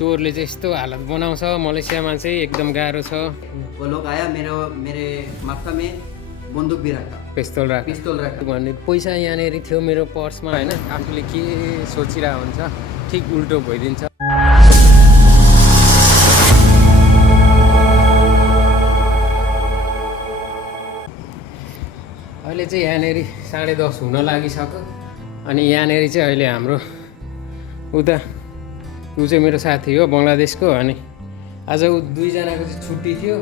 चोरले चाहिँ यस्तो हालत बनाउँछ मलेसियामा चाहिँ एकदम गाह्रो छ। वो लोग आया मेरे माथा में बंदूक भी रखा, पिस्तौल रखा। भन्ने पैसा यहाँनिर थियो मेरो पर्समा होइन। आफूले के सोचिरहेको हुन्छ ठिक उल्टो भइदिन्छ। अहिले चाहिँ यहाँनिर 10:30 हुन लागिसक्यो। अनि यहाँनिर चाहिँ अहिले हाम्रो उता ऊ चाहिँ मेरो साथी हो बङ्गलादेशको। अनि आज ऊ दुईजनाको चाहिँ छुट्टी थियो।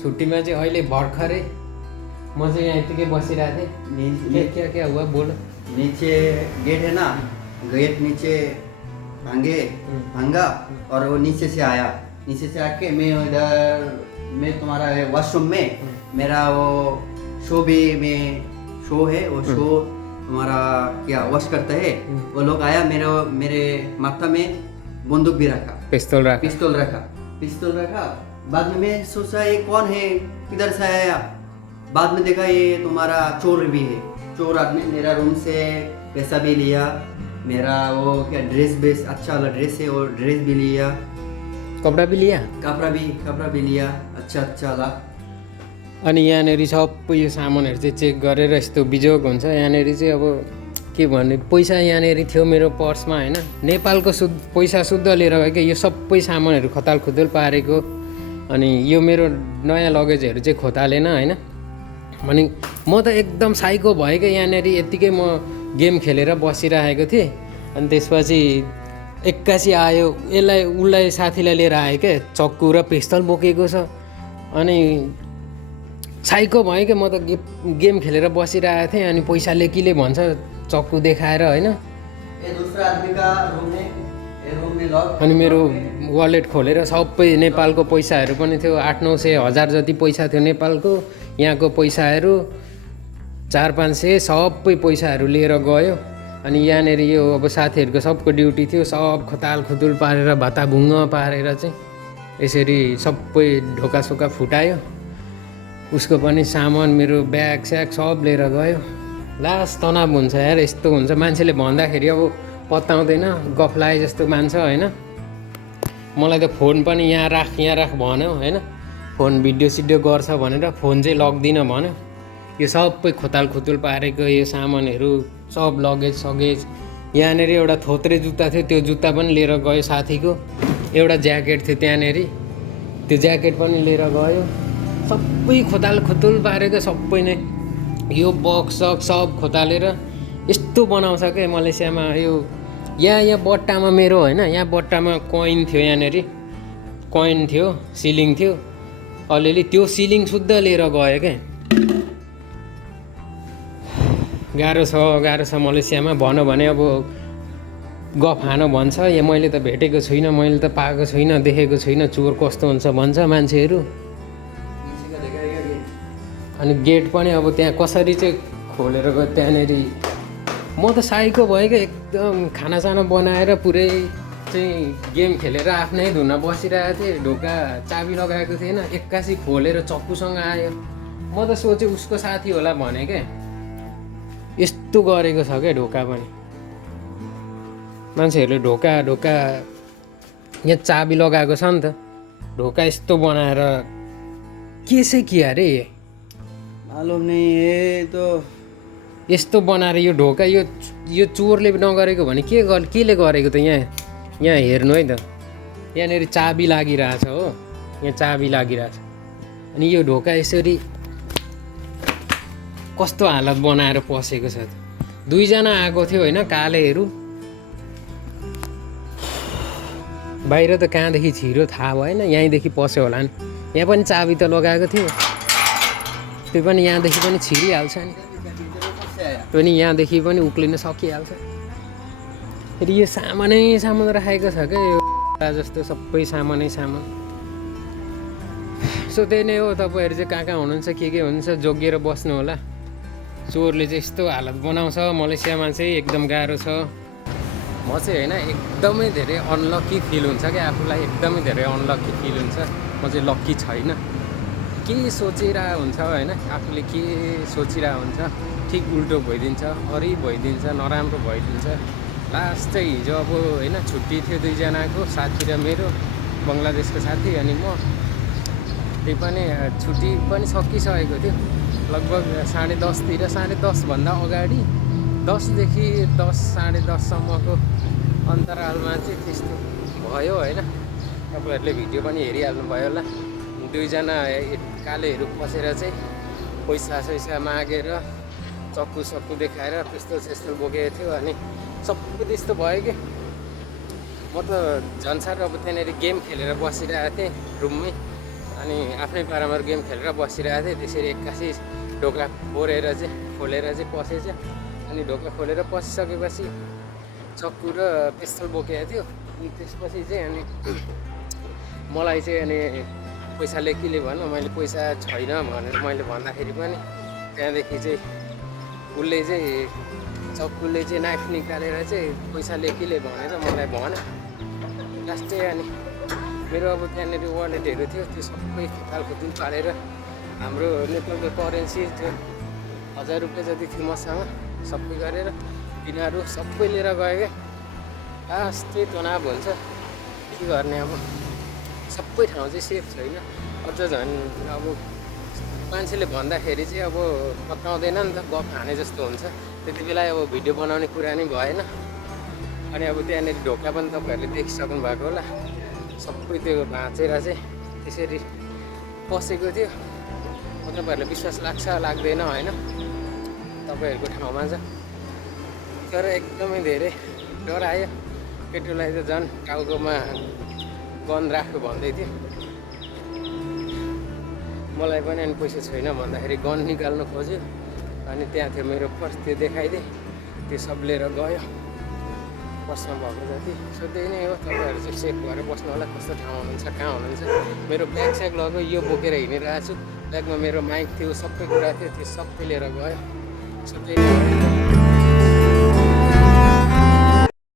छुट्टीमा चाहिँ अहिले भर्खरै म चाहिँ यहाँ यतिकै बसिरहेको थिएँ। क्या हुआ बोलो। नीचे गेट है ना, गेट नीचे भांगा और वो नीचे से आया। नीचे से आके मैं तुम्हारा वॉशरूम में मेरा वो शो है वो शो तुम्हारा क्या वॉश करता है। वो लोग आया मेरे माथा में बंदूक भी रखा, पिस्तौल रखा। बाद में मैं सोचा ये कौन है, किधर से आया। बाद में देखा ये तुम्हारा चोर भी है। चोर आदमी मेरा रूम से पैसा भी लिया, मेरा वो क्या ड्रेस बेस अच्छा वाला ड्रेस है वो ड्रेस भी लिया, कपडा भी लिया अच्छा वाला। अनि यहाँनिर सबै यो सामानहरू चाहिँ चेक गरेर यस्तो बिजोग हुन्छ। यहाँनिर चाहिँ अब के भन्ने पैसा यहाँनिर थियो मेरो पर्समा होइन। नेपालको पैसा शुद्ध लिएर गयो क्या। यो सबै सामानहरू खतालखुतल पारेको। अनि यो मेरो नयाँ लगेजहरू चाहिँ खोतालेन होइन। अनि म त एकदम साइको भएँ क्या। यहाँनिर यत्तिकै म गेम खेलेर बसिरहेको थिएँ। अनि त्यसपछि एक्कासी आयो उसलाई साथीलाई लिएर आयो क्या। चक्कु र पिस्तल बोकेको छ। अनि साइको भएँ क्या। म त गेम खेलेर बसिरहेको थिएँ। अनि पैसा लेकीले भन्छ चक्कु देखाएर होइन। अनि मेरो वालेट खोलेर सबै नेपालको पैसाहरू पनि थियो। 800-900 जति पैसा थियो नेपालको। यहाँको पैसाहरू 400-500 सबै पैसाहरू लिएर गयो। अनि यहाँनिर यो अब साथीहरूको सबको ड्युटी थियो। सब खतालखुतुल पारेर भाताभुङ्ग पारेर चाहिँ यसरी सबै ढोकासोका फुटायो। उसको पनि सामान मेरो ब्याग स्याग सब लिएर गयो। लास्ट तनाव हुन्छ यार। यस्तो हुन्छ मान्छेले भन्दाखेरि अब पत्ताउँदैन, गफ लाए जस्तो मान्छ होइन। मलाई त फोन पनि यहाँ राख भन्यो होइन। फोन भिडियो गर्छ भनेर फोन चाहिँ लग्दिनँ भन्यो। यो सबै खोतालखुतुल पारेको यो सामानहरू सब लगेज। यहाँनिर एउटा थोत्रे जुत्ता थियो, त्यो जुत्ता पनि लिएर गयो साथीको। एउटा ज्याकेट थियो त्यहाँनिर, त्यो ज्याकेट पनि लिएर गयो। सबै खोतालखुतुल पारेको सबै नै। यो बक्स सब खोतालेर यस्तो बनाउँछ क्या मलेसियामा। यो यहाँ बट्टामा मेरो होइन, यहाँ बट्टामा कोइन थियो। यहाँनिर कोइन थियो, सिलिङ थियो अलिअलि। त्यो सिलिङ शुद्ध लिएर गयो क्या। गाह्रो छ मलेसियामा। भनौँ भने अब गफ हानो भन्छ। या मैले त भेटेको छुइनँ, मैले त पाएको छुइनँ, देखेको छुइनँ चोर कस्तो हुन्छ भन्छ मान्छेहरू। अनि गेट पनि अब त्यहाँ कसरी चाहिँ खोलेर गयो त्यहाँनिर। म त साइको भयो क्या एकदम। खानासाना बनाएर पुरै चाहिँ गेम खेलेर आफ्नै धुनमा बसिरहेको थिएँ। ढोका चाबी लगाएको थिएन, एक्कासी खोलेर चक्कुसँग आयो। म त सोचेँ उसको साथी होला भने क्या। यस्तो गरेको छ क्या ढोका पनि। मान्छेहरूले ढोका यहाँ चाबी लगाएको छ नि त। ढोका यस्तो बनाएर के चाहिँ किया रे मालुम नहीं है तो। यस्तो बनाएर यो ढोका यो चोरले नगरेको भने केले गरेको त। यहाँ हेर्नु है त। यहाँनिर चाबी लागिरहेछ हो, यहाँ चाबी लागिरहेछ। अनि यो ढोका यसरी कस्तो हालत बनाएर पसेको छ त। दुईजना आएको थियो होइन कालेहरू। बाहिर त कहाँदेखि छिरो थाहा भएन, यहीँदेखि पस्यो होला नि। यहाँ पनि चाबी त लगाएको थियो, त्यो पनि यहाँदेखि पनि छिरिहाल्छ नि। पनि यहाँदेखि पनि उक्लिन सकिहाल्छ। फेरि यो सामान राखेको छ क्या यो जस्तो सबै सामान। सो त्यही नै हो। तपाईँहरू चाहिँ कहाँ हुनुहुन्छ, के हुनुहुन्छ जोगिएर बस्नु होला। चोरले चाहिँ यस्तो हालत बनाउँछ मलेसियामा चाहिँ एकदम गाह्रो छ। म चाहिँ होइन एकदमै धेरै अनलक्की फिल हुन्छ क्या आफूलाई। एकदमै धेरै अनलक्की फिल हुन्छ। म चाहिँ लक्की छैन। के सोचिरहेको हुन्छ होइन, आफूले के सोचिरहेको हुन्छ ठिक उल्टो भइदिन्छ, अरू भइदिन्छ, नराम्रो भइदिन्छ। लास्ट चाहिँ हिजो अब होइन छुट्टी थियो दुईजनाको साथी र मेरो बङ्गलादेशको साथी अनि म त्यही पनि छुट्टी पनि सकिसकेको थियो लगभग 10:30तिर 10:30भन्दा अगाडि 10देखि 10 10:30सम्मको अन्तरालमा चाहिँ त्यस्तो भयो होइन तपाईँहरूले भिडियो पनि हेरिहाल्नु भयो होला दुईजना कालेहरू पसेर चाहिँ पैसा मागेर चक्कु देखाएर पिस्तोल बोकेको थियो अनि सबै त्यस्तो भयो कि म त झन्सार अब त्यहाँनिर गेम खेलेर बसिरहेको थिएँ रुममै अनि आफ्नै पारामा गेम खेलेर बसिरहेको थिएँ त्यसरी एक्कासी ढोका खोलेर चाहिँ पसेछ अनि ढोका खोलेर पसिसकेपछि चक्कु र पिस्तोल बोकेको थियो अनि त्यसपछि चाहिँ अनि मलाई चाहिँ अनि पैसाले केले भन मैले पैसा छैन भनेर मैले भन्दाखेरि पनि त्यहाँदेखि चाहिँ उसले चाहिँ चक्कुले चाहिँ नाइफ निकालेर चाहिँ पैसाले केले भनेर मलाई भने लास्ट चाहिँ अनि मेरो अब त्यहाँनिर वालेटहरू थियो त्यो सबै खेतालखुतुल पारेर हाम्रो नेपालको करेन्सी थियो 1000 रुपियाँ जति थियो मसँग सबै गरेर तिनीहरू सबै लिएर गयो क्या लास्ट चाहिँ तनाव हुन्छ के गर्ने अब सबै ठाउँ चाहिँ सेफ छैन अझ झन् अब मान्छेले भन्दाखेरि चाहिँ अब पत्याउँदैन नि त गफ हाने जस्तो हुन्छ त्यति बेला अब भिडियो बनाउने कुरा नै भएन अनि अब त्यहाँनिर ढोका पनि तपाईँहरूले देखिसक्नु भएको होला सबै त्यो भाँचेर चाहिँ त्यसरी पसेको थियो तपाईँहरूलाई विश्वास लाग्छ लाग्दैन होइन तपाईँहरूको ठाउँमा छ तर एकदमै धेरै डर आयो केटोलाई त झन् टाउकोमा गन राख्नु भन्दै थियो मलाई पनि अनि पैसा छैन भन्दाखेरि गन निकाल्नु खोज्यो अनि त्यहाँ थियो मेरो पर्स त्यो देखाइदिएँ त्यो सब लिएर गयो पर्समा भएको जति सो त्यही नै हो तपाईँहरू चाहिँ सेफ भएर बस्नु होला कस्तो ठाउँ हुनुहुन्छ कहाँ हुनुहुन्छ मेरो ब्याग स्याग लग्यो यो बोकेर हिँडिरहेको छु ब्यागमा मेरो माइक थियो सबै कुरा थियो त्यो सबै लिएर गयो सो त्यही